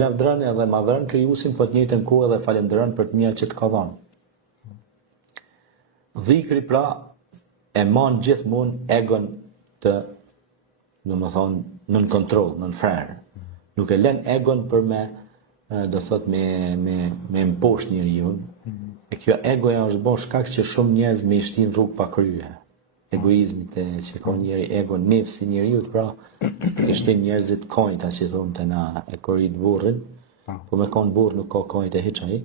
Lavdron edhe madhron krijuesin, po të njëjtën kohë edhe falendron për të mira që të ka dhënë. Dhikri pra e man gjithmonë egon të, domethënë, nën kontroll, nën frer. Nuk e lën egon për me, do thot me mposh njeriu. E kjo egoja është bërë shkak që shumë njerëz me i shtin rrugë pa krye. Egoizmit që ka njeri, ego nefsi njeriu, pra i shtin njerëzit kojta që thonë të na e korrit burrin, po me kanë burr nuk ka kojt e hiç ai.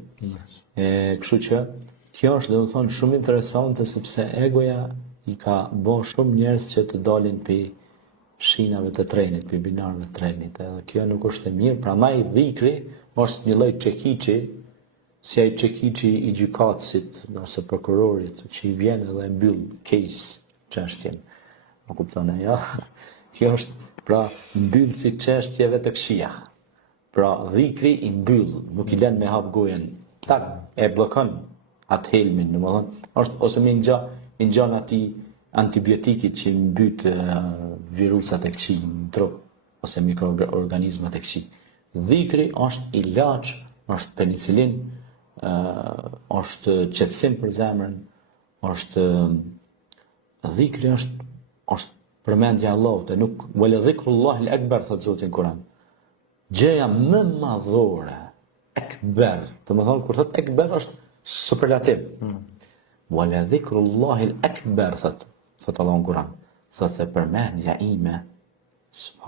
Kështu që kjo është domethënë shumë interesante sepse egoja i ka bën shumë njerëz që të dalin pe shinave të trenit, pe binarëve të trenit. Edhe kjo nuk është e mirë, prandaj dhikri është një lloj çekiçi, si ai çekiçi i gjykatësit ose prokurorit që i vjen edhe mbyll case çështjen. Më kupton e ja? Kjo është pra mbyllësi çështjeve të këqija. Pra dhikri i mbyll, nuk i lën me hap gojen. Tak e bllokon atë helmin, domethënë, është ose më ngjan atij antibiotikit që mbyt virusat e këqij në trup ose mikroorganizmat e këqij. Dhikri është ilaç, është penicilin, është qetësim për zemrën, është dhikri është përmendja e Allahut, e nuk wala dhikrullahi al-akbar thot Zoti në Kur'an. Gjëja më madhore, akbar, domethënë kur thot akbar është superlativ. Wala dhikrullahi al-akbar thot Allahu në Kur'an. Thot e përmendja ime